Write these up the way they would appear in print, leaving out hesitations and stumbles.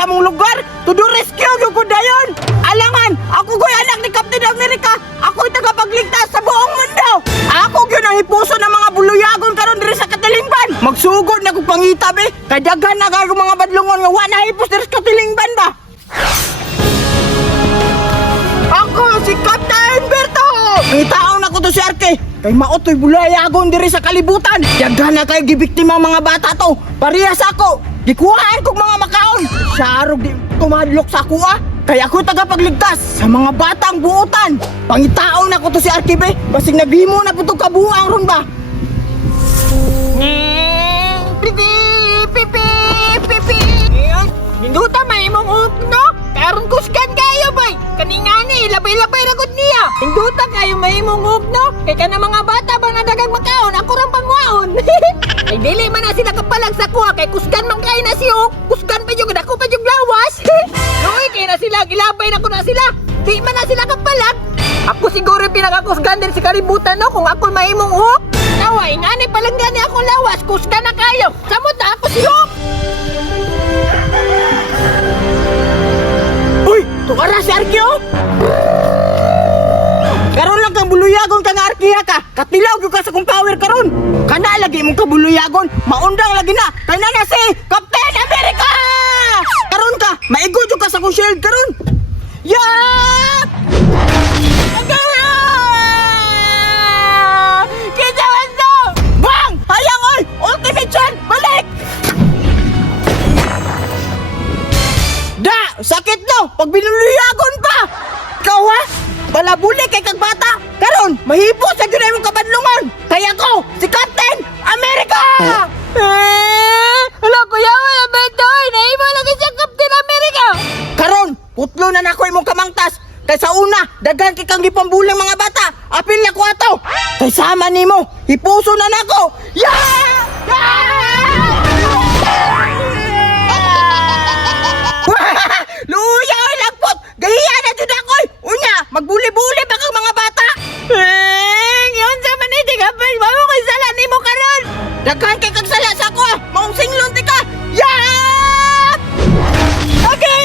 sa mong lugar. To do rescue yung ko dayon. Alangan, ako ko'y anak ni Captain America. Ako'y tagapagligtas sa buong mundo. Ako yun ang ipuso ng mga buluyagon karon diri sa Katilingban. Magsugod na kong pangita be. Kay daghan na kayo mga badlungon nga wala hipos diri sa Katilingban ba. Ako si Captain Berto. Ngitaon ako to si Arke. Kay maotoy bulayagon diri sa kalibutan. Daghan na kay gibiktima ang mga bata to. Parehas ako. Gikuhaan kong mga makaon. Sarog di tumadlok sa kuha. Kaya ako tagapagligtas sa mga batang buutan. Pangitaon ako to si Arke be. Basig naghimo na po to kabuang ron ba. Pipi, pipi, pipi. Hinduta may imong no? Karon kusgan kayo bay. Kaningani labay-labay ra gud niya. Hinduta kayo may imong no? Kay kana mga bata ba na dagang makaon, ako ra pangwaon. Ay dili man na sila kapalag sa kuha kay kusgan man kay na siyo. Kusgan pa jud ako pa jud lawas. Noy kay na sila gilabay na ko na sila. Di man na sila kapalag. Ako siguro pinakakusgan din sa kalibutan no kung ako may imong Tawa, ingani palang gani akong lawas, kusgan na kayo. Samot na ako siyo. Uy, tukara si Arke oh. Karon lang kang buluyagon kang Arkiha ka. Katilaw gyud ka sa kong power karon. Kana lagi mong kabuluyagon, maundang lagi na. Kay na si Captain America. Karon ka, maigo jud ka sa kong shield karon. Yak! Kita bando! Bang! Hayang oy! Ultimate Chan! Balik! Da! Sakit no! Pag binuluyagon pa! Ikaw ha? Balabuli kay kag bata! Karon, mahipo sa dyan ay mong kabadlungan! Kaya ko, si Captain America! Hala kuya, wala bendoy! Naimo lagi sa Captain America! Karon, putlo na nako imong kamangtas! Kay sa una, daghan kay kang gipambulang mga bata! Apil na ko ato! Kay sama nimo, hipuso na nako! Luya oy lagpot! Gahiya na jud ako! Unya, magbuli-buli ba kang mga bata? Yun sa man hindi ka pa, bago ko'y sala ni mo karon! Daghan kay kag sala sa ako! Maong singlon ti ka! Yak! Okay!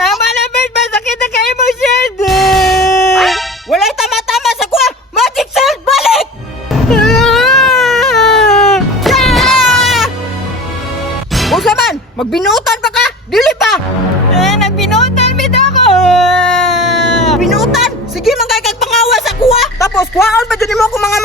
Tama na, Bert! Masakit na kayo mo, Shed! Walay tama-tama sa kuha! Magic Shield, balik! Usa man, magbinutan pa ka! Dili pa! Nagbinutan bit ako! Binutan? Sige man kay kag pangawa sa kuha! Tapos kuhaon pa dyan mo kung mga